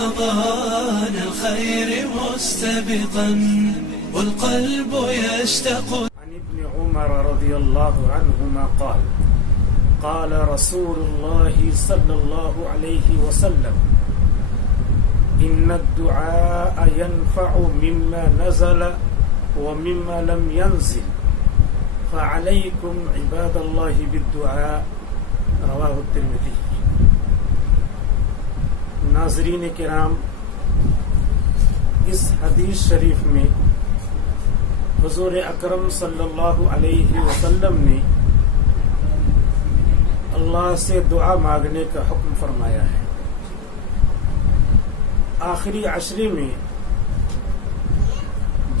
رمضان الخير مستبقا والقلب يشتاق. عن ابن عمر رضي الله عنهما قال قال رسول الله صلى الله عليه وسلم إن الدعاء ينفع مما نزل ومما لم ينزل فعليكم عباد الله بالدعاء. رواه الترمذی. ناظرین کرام، اس حدیث شریف میں حضور اکرم صلی اللہ علیہ وسلم نے اللہ سے دعا مانگنے کا حکم فرمایا ہے. آخری عشرے میں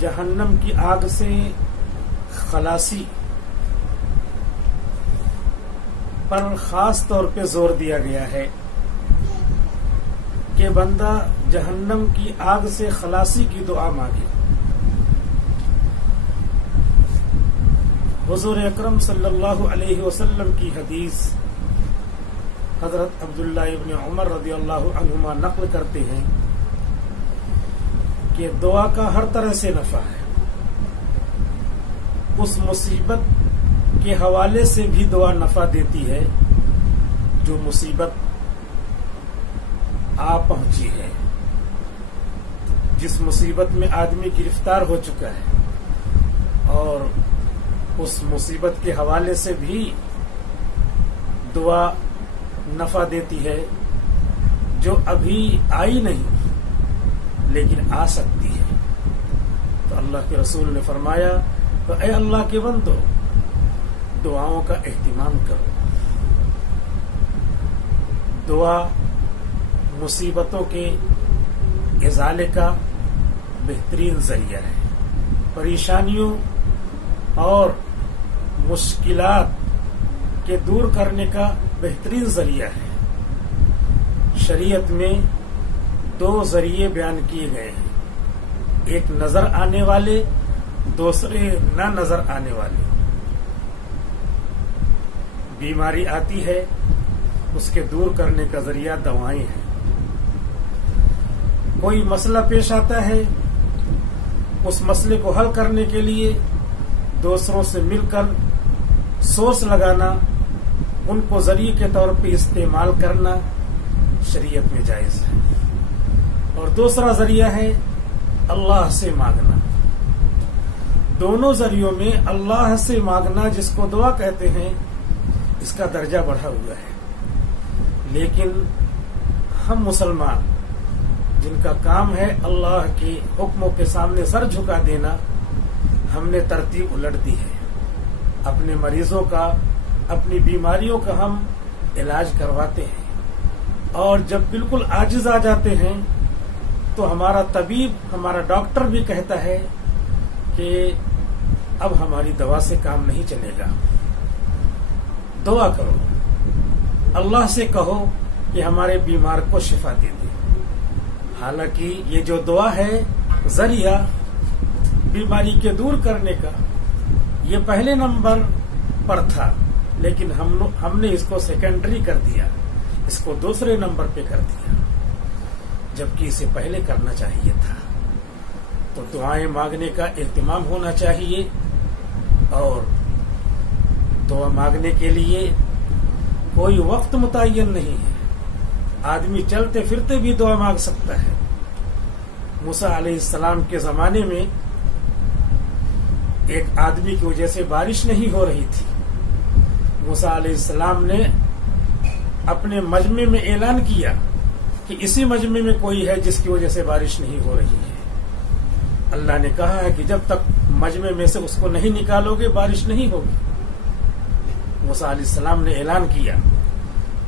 جہنم کی آگ سے خلاصی پر خاص طور پہ زور دیا گیا ہے کہ بندہ جہنم کی آگ سے خلاصی کی دعا مانگے. حضور اکرم صلی اللہ علیہ وسلم کی حدیث حضرت عبداللہ ابن عمر رضی اللہ عنہما نقل کرتے ہیں کہ دعا کا ہر طرح سے نفع ہے. اس مصیبت کے حوالے سے بھی دعا نفع دیتی ہے جو مصیبت آ پہنچی ہے، جس مصیبت میں آدمی گرفتار ہو چکا ہے، اور اس مصیبت کے حوالے سے بھی دعا نفع دیتی ہے جو ابھی آئی نہیں لیکن آ سکتی ہے. تو اللہ کے رسول نے فرمایا تو اے اللہ کے بندو، دعاؤں کا اہتمام کرو. دعا مصیبتوں کے ازالے کا بہترین ذریعہ ہے، پریشانیوں اور مشکلات کے دور کرنے کا بہترین ذریعہ ہے. شریعت میں دو ذریعے بیان کیے گئے ہیں، ایک نظر آنے والے، دوسرے نہ نظر آنے والے. بیماری آتی ہے، اس کے دور کرنے کا ذریعہ دوائیں ہیں. کوئی مسئلہ پیش آتا ہے، اس مسئلے کو حل کرنے کے لیے دوسروں سے مل کر سوچ لگانا، ان کو ذریعے کے طور پہ استعمال کرنا شریعت میں جائز ہے. اور دوسرا ذریعہ ہے اللہ سے مانگنا. دونوں ذریعوں میں اللہ سے مانگنا، جس کو دعا کہتے ہیں، اس کا درجہ بڑھا ہوا ہے. لیکن ہم مسلمان جن کا کام ہے اللہ کے حکموں کے سامنے سر جھکا دینا، ہم نے ترتیب الٹ دی ہے. اپنے مریضوں کا، اپنی بیماریوں کا ہم علاج کرواتے ہیں، اور جب بالکل عاجز آ جاتے ہیں تو ہمارا طبیب، ہمارا ڈاکٹر بھی کہتا ہے کہ اب ہماری دوا سے کام نہیں چلے گا. دعا کرو، اللہ سے کہو کہ ہمارے بیمار کو شفا دے دے. حالانکہ یہ جو دعا ہے ذریعہ بیماری کے دور کرنے کا، یہ پہلے نمبر پر تھا، لیکن ہم نے اس کو سیکنڈری کر دیا، اس کو دوسرے نمبر پہ کر دیا، جبکہ اسے پہلے کرنا چاہیے تھا. تو دعائیں مانگنے کا اہتمام ہونا چاہیے، اور دعا مانگنے کے لیے کوئی وقت متعین نہیں ہے. آدمی چلتے پھرتے بھی دعا مانگ سکتا ہے. موسیٰ علیہ السلام کے زمانے میں ایک آدمی کی وجہ سے بارش نہیں ہو رہی تھی. موسیٰ علیہ السلام نے اپنے مجمع میں اعلان کیا کہ اسی مجمع میں کوئی ہے جس کی وجہ سے بارش نہیں ہو رہی ہے. اللہ نے کہا ہے کہ جب تک مجمع میں سے اس کو نہیں نکالو گے بارش نہیں ہوگی. موسیٰ علیہ السلام نے اعلان کیا،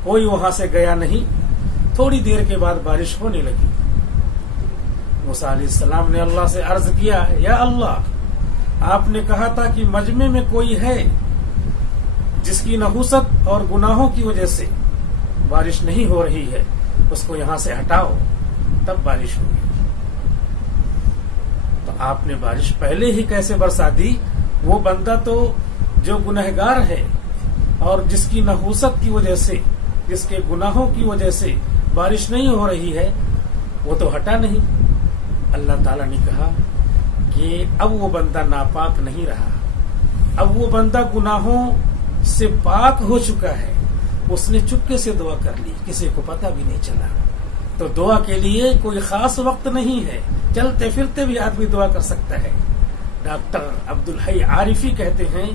کوئی وہاں سے گیا نہیں. تھوڑی دیر کے بعد بارش ہونے لگی. موسیٰ علیہ السلام نے اللہ سے عرض کیا، یا اللہ، آپ نے کہا تھا کہ مجمع میں کوئی ہے جس کی نحوست اور گناہوں کی وجہ سے بارش نہیں ہو رہی ہے، اس کو یہاں سے ہٹاؤ، تب بارش ہوگی. تو آپ نے بارش پہلے ہی کیسے برسا دی؟ وہ بندہ تو جو گنہگار ہے اور جس کی نحوست کی وجہ سے، جس کے گناہوں کی وجہ سے بارش نہیں ہو رہی ہے، وہ تو ہٹا نہیں. اللہ تعالیٰ نے کہا کہ اب وہ بندہ ناپاک نہیں رہا، اب وہ بندہ گناہوں سے پاک ہو چکا ہے. اس نے چپکے سے دعا کر لی، کسی کو پتہ بھی نہیں چلا. تو دعا کے لیے کوئی خاص وقت نہیں ہے، چلتے پھرتے بھی آدمی دعا کر سکتا ہے. ڈاکٹر عبدالحی عارفی کہتے ہیں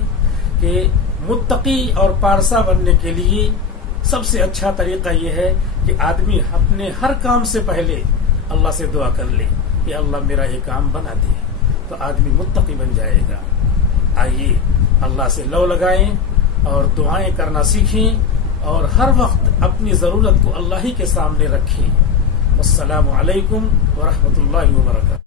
کہ متقی اور پارسا بننے کے لیے سب سے اچھا طریقہ یہ ہے کہ آدمی اپنے ہر کام سے پہلے اللہ سے دعا کر لے کہ اللہ میرا یہ کام بنا دے، تو آدمی متقی بن جائے گا. آئیے اللہ سے لو لگائیں اور دعائیں کرنا سیکھیں، اور ہر وقت اپنی ضرورت کو اللہ ہی کے سامنے رکھیں. السلام علیکم ورحمۃ اللہ وبرکاتہ.